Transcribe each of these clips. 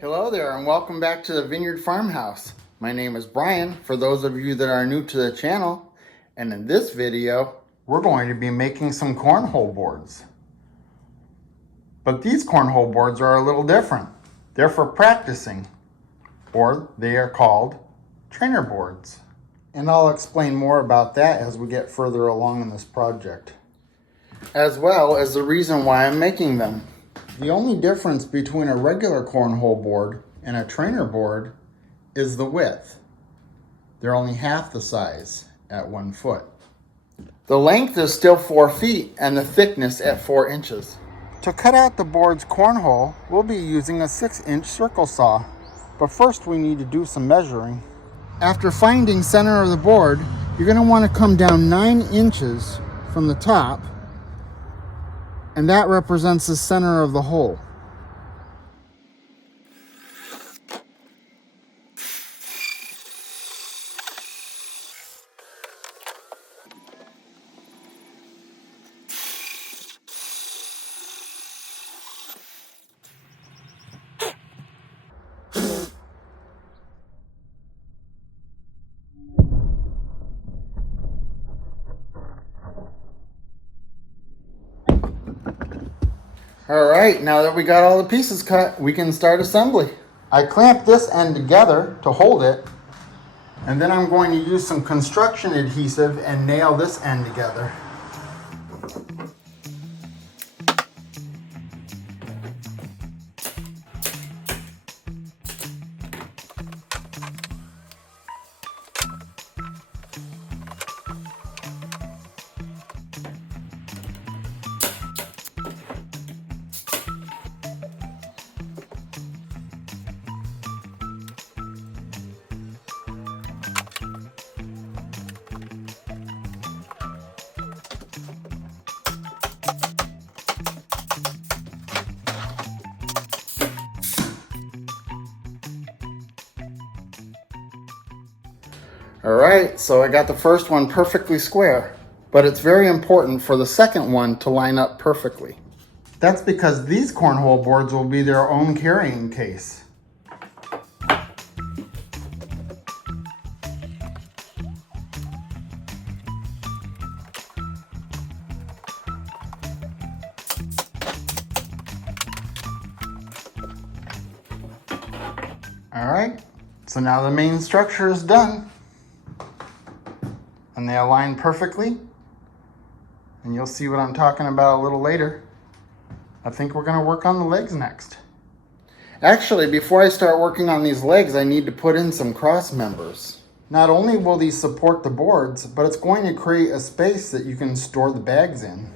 Hello there and welcome back to the Vineyard Farmhouse. My name is Brian, for those of you that are new to the channel, and in this video we're going to be making some cornhole boards. But these cornhole boards are a little different. They're for practicing, or they are called trainer boards. And I'll explain more about that as we get further along in this project, as well as the reason why I'm making them. The only difference between a regular cornhole board and a trainer board is the width. They're only half the size at 1 foot. The length is still 4 feet and the thickness at 4 inches. To cut out the board's cornhole, we'll be using a 6-inch circle saw. But first we need to do some measuring. After finding center of the board, you're going to want to come down 9 inches from the top, and that represents the center of the hole. Alright, now that we got all the pieces cut, we can start assembly. I clamped this end together to hold it, and then I'm going to use some construction adhesive and nail this end together. Alright, so I got the first one perfectly square, but it's very important for the second one to line up perfectly. That's because these cornhole boards will be their own carrying case. Alright, so now the main structure is done. And they align perfectly. And you'll see what I'm talking about a little later. I think we're going to work on the legs next. Actually, before I start working on these legs, I need to put in some cross members. Not only will these support the boards, but it's going to create a space that you can store the bags in.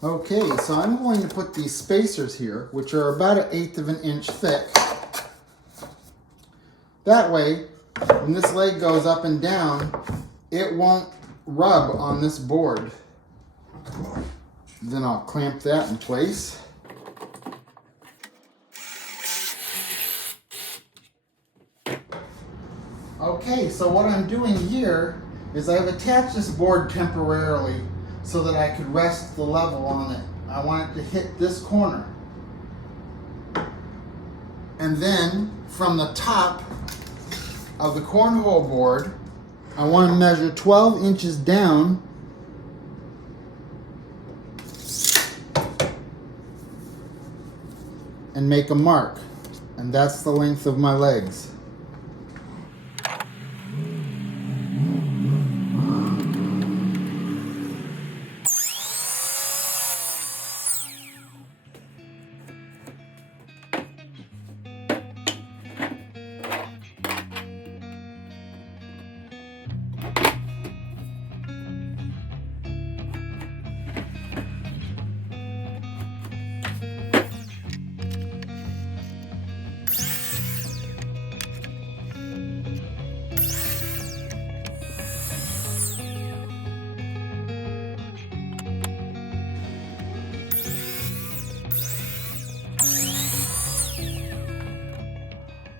Okay, so I'm going to put these spacers here, which are about 1/8 of an inch thick. That way, when this leg goes up and down, it won't rub on this board. Then I'll clamp that in place. Okay, so what I'm doing here is I've attached this board temporarily so that I could rest the level on it. I want it to hit this corner. And then from the top of the cornhole board, I want to measure 12 inches down and make a mark. And that's the length of my legs.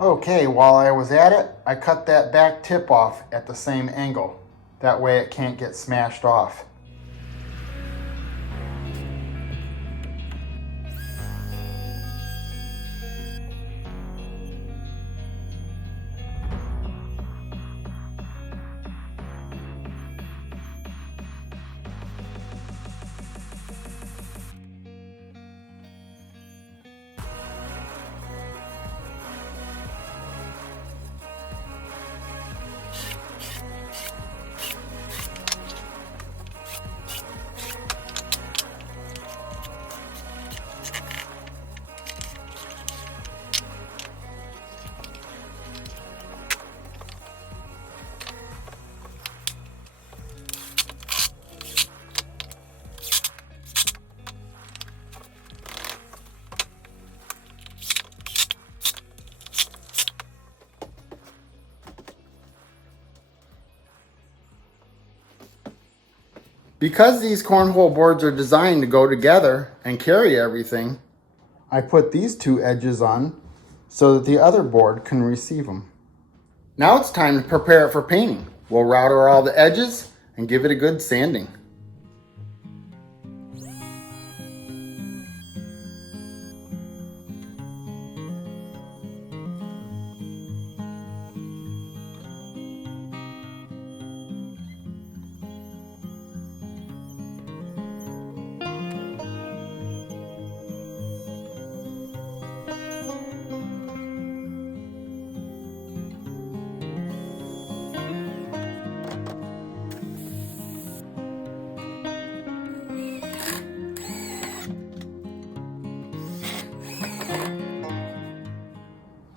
Okay, while I was at it, I cut that back tip off at the same angle. That way it can't get smashed off. Because these cornhole boards are designed to go together and carry everything, I put these two edges on so that the other board can receive them. Now it's time to prepare it for painting. We'll router all the edges and give it a good sanding.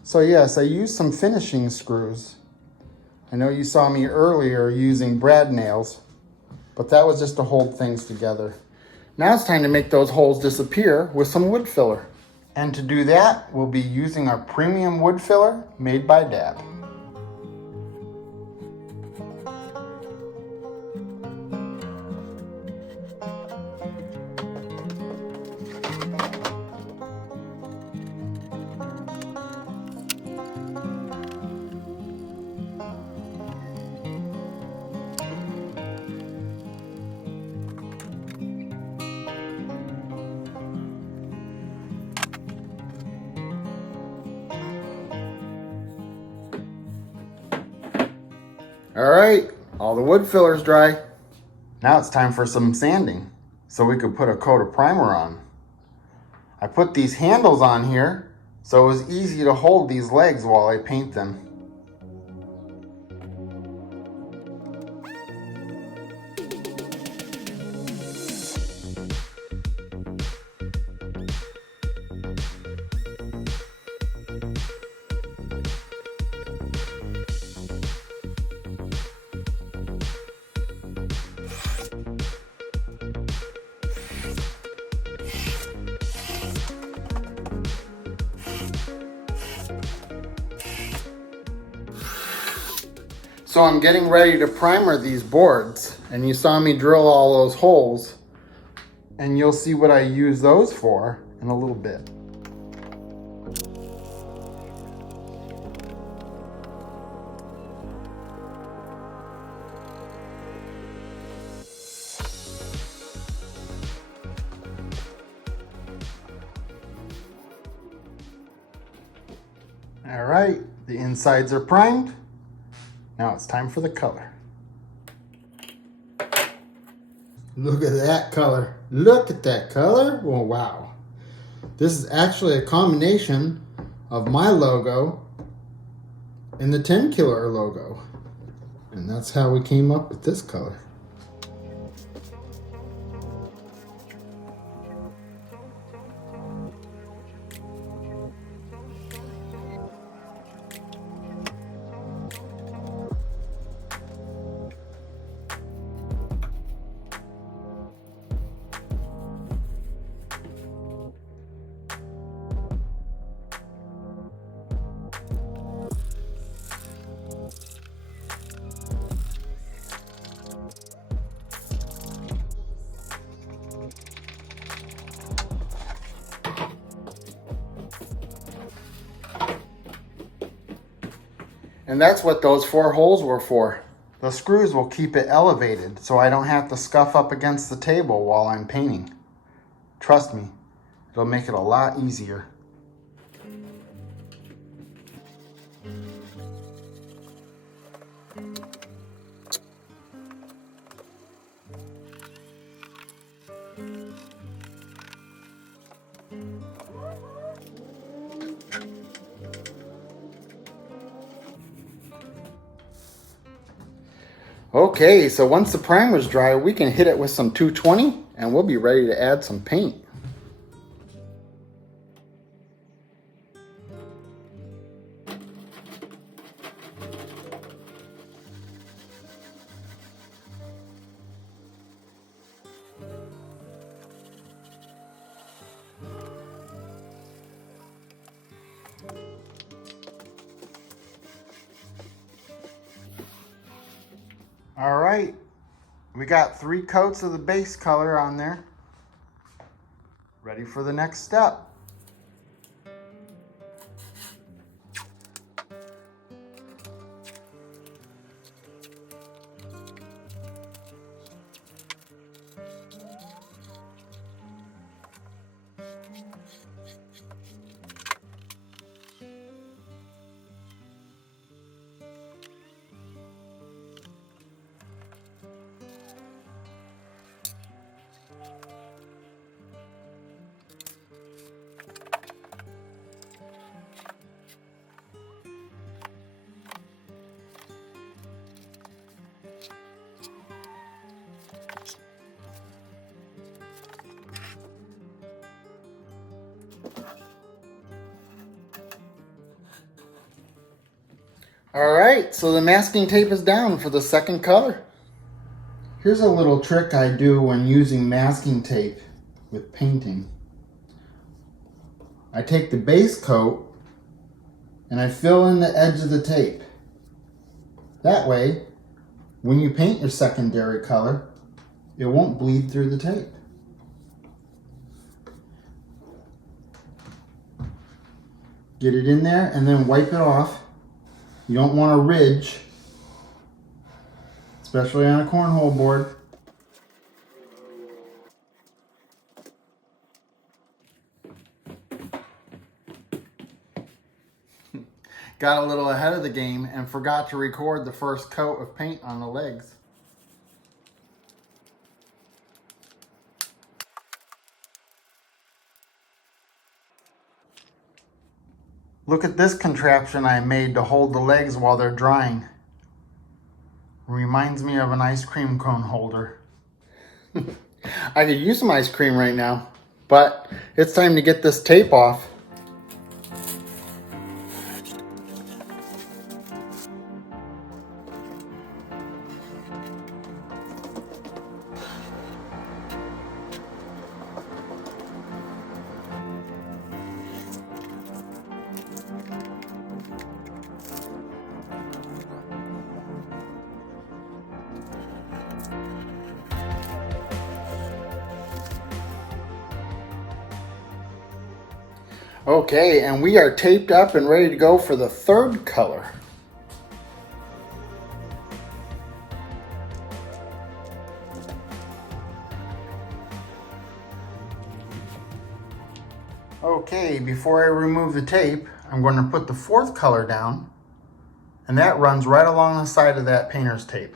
So yes, I used some finishing screws. I know you saw me earlier using brad nails, but that was just to hold things together. Now it's time to make those holes disappear with some wood filler. And to do that, we'll be using our premium wood filler made by Dab. All right, all the wood filler's dry. Now it's time for some sanding so we could put a coat of primer on. I put these handles on here so it was easy to hold these legs while I paint them. So I'm getting ready to primer these boards, and you saw me drill all those holes, and you'll see what I use those for in a little bit. All right, the insides are primed. Now it's time for the color. Look at that color. Look at that color. Oh, wow. This is actually a combination of my logo and the Tenkiller logo. And that's how we came up with this color. And that's what those 4 holes were for. The screws will keep it elevated so I don't have to scuff up against the table while I'm painting. Trust me, it'll make it a lot easier. Okay, so once the primer's dry, we can hit it with some 220 and we'll be ready to add some paint. All right, we got 3 coats of the base color on there. Ready for the next step. All right, so the masking tape is down for the second color. Here's a little trick I do when using masking tape with painting. I take the base coat and I fill in the edge of the tape. That way, when you paint your secondary color, it won't bleed through the tape. Get it in there and then wipe it off. You don't want a ridge, especially on a cornhole board. Got a little ahead of the game and forgot to record the first coat of paint on the legs. Look at this contraption I made to hold the legs while they're drying. Reminds me of an ice cream cone holder. I could use some ice cream right now, but it's time to get this tape off. Okay, and we are taped up and ready to go for the third color. Okay, before I remove the tape, I'm going to put the fourth color down, and that runs right along the side of that painter's tape.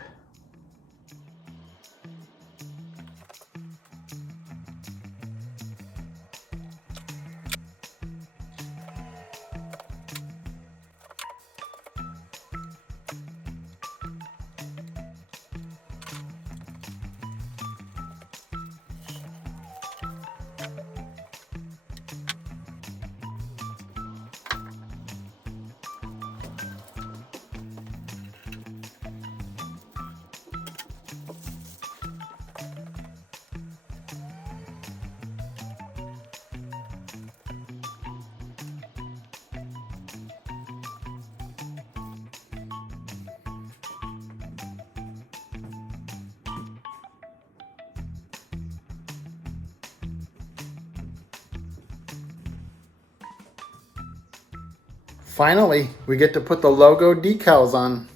Finally, we get to put the logo decals on.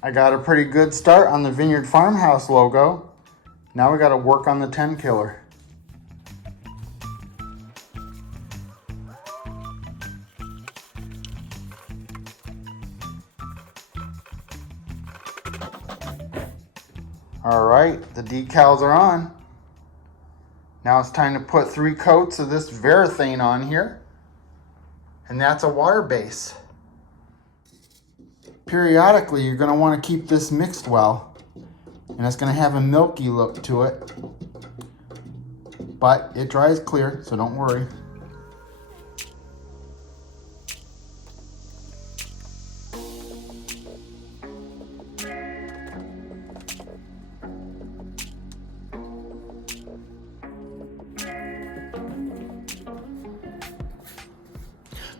I got a pretty good start on the Vineyard Farmhouse logo. Now we got to work on the Tenkiller. All right, the decals are on. Now it's time to put 3 coats of this Varathane on here. And that's a water base. Periodically, you're going to want to keep this mixed well, and it's going to have a milky look to it, but it dries clear, so don't worry.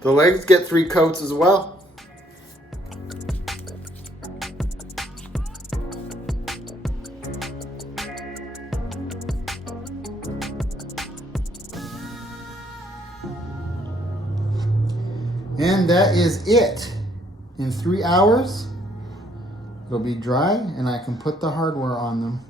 The legs get 3 coats as well. And that is it. In 3 hours, it'll be dry and I can put the hardware on them.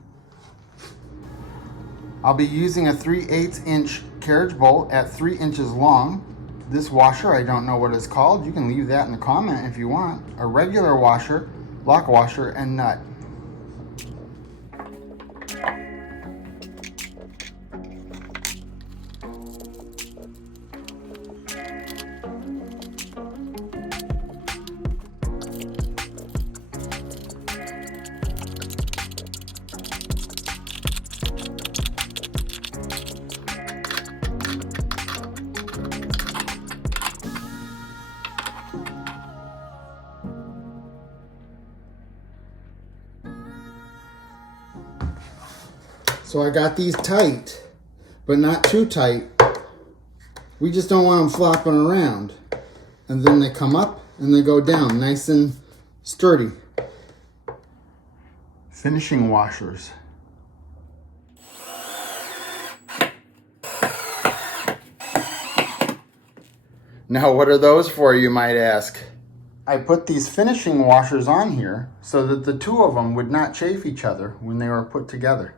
I'll be using a 3/8 inch carriage bolt at 3 inches long. This washer, I don't know what it's called. You can leave that in the comment if you want. A regular washer, lock washer, and nut. So I got these tight, but not too tight. We just don't want them flopping around. And then they come up and they go down, nice and sturdy. Finishing washers. Now what are those for, you might ask? I put these finishing washers on here so that the 2 of them would not chafe each other when they were put together.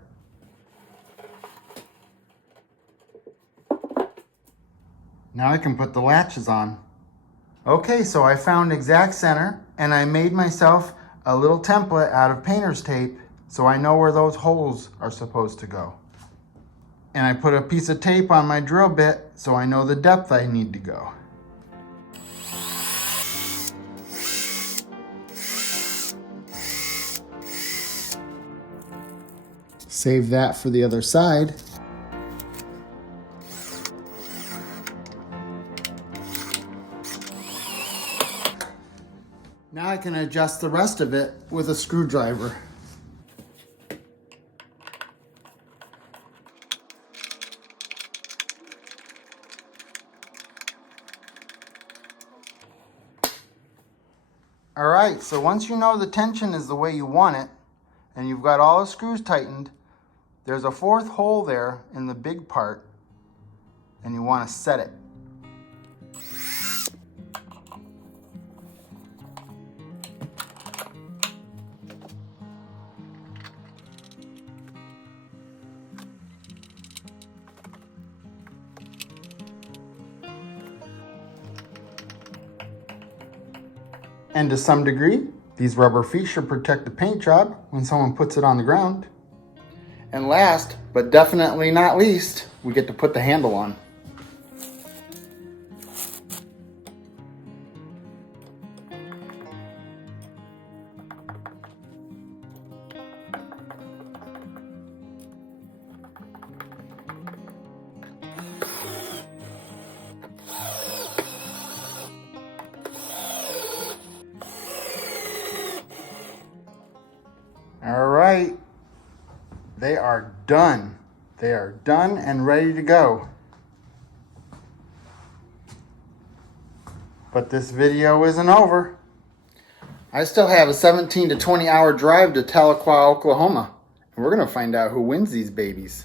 Now I can put the latches on. Okay, so I found exact center and I made myself a little template out of painter's tape so I know where those holes are supposed to go. And I put a piece of tape on my drill bit so I know the depth I need to go. Save that for the other side. Now I can adjust the rest of it with a screwdriver. All right, so once you know the tension is the way you want it, and you've got all the screws tightened, there's a 4th hole there in the big part, and you want to set it. And to some degree, these rubber feet should protect the paint job when someone puts it on the ground. And last, but definitely not least, we get to put the handle on. All right, they are done. They are done and ready to go. But this video isn't over. I still have a 17 to 20 hour drive to Tahlequah, Oklahoma. And we're gonna find out who wins these babies.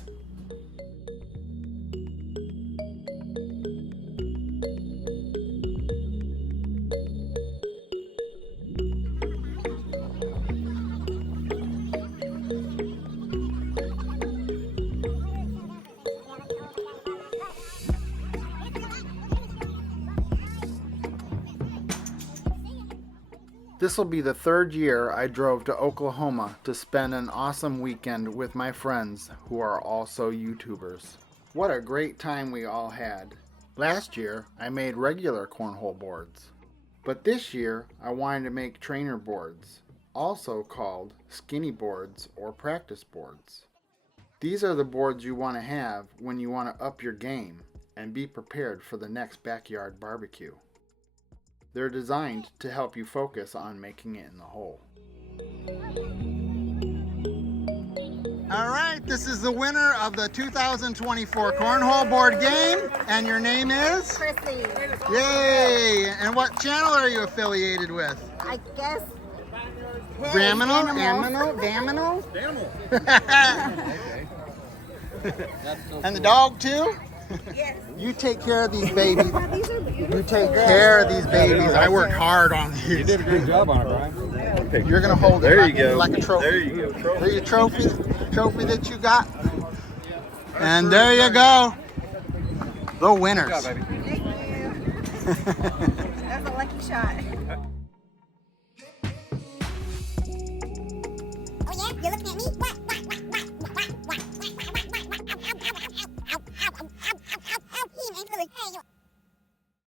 This will be the third year I drove to Oklahoma to spend an awesome weekend with my friends who are also YouTubers. What a great time we all had. Last year I made regular cornhole boards, but this year I wanted to make trainer boards, also called skinny boards or practice boards. These are the boards you want to have when you want to up your game and be prepared for the next backyard barbecue. They're designed to help you focus on making it in the hole. All right, this is the winner of the 2024 Cornhole board game, and your name is? Chrissy. Yay! And what channel are you affiliated with? I guess. Daminal? And the dog too? Yes. You take care of these babies. These are beautiful. You take care of these babies. I worked hard on these. You did a great job on it, Brian. You're gonna hold it like a trophy. There you go. There's your trophy that you got. And there you go. The winners. Thank you. That was a lucky shot.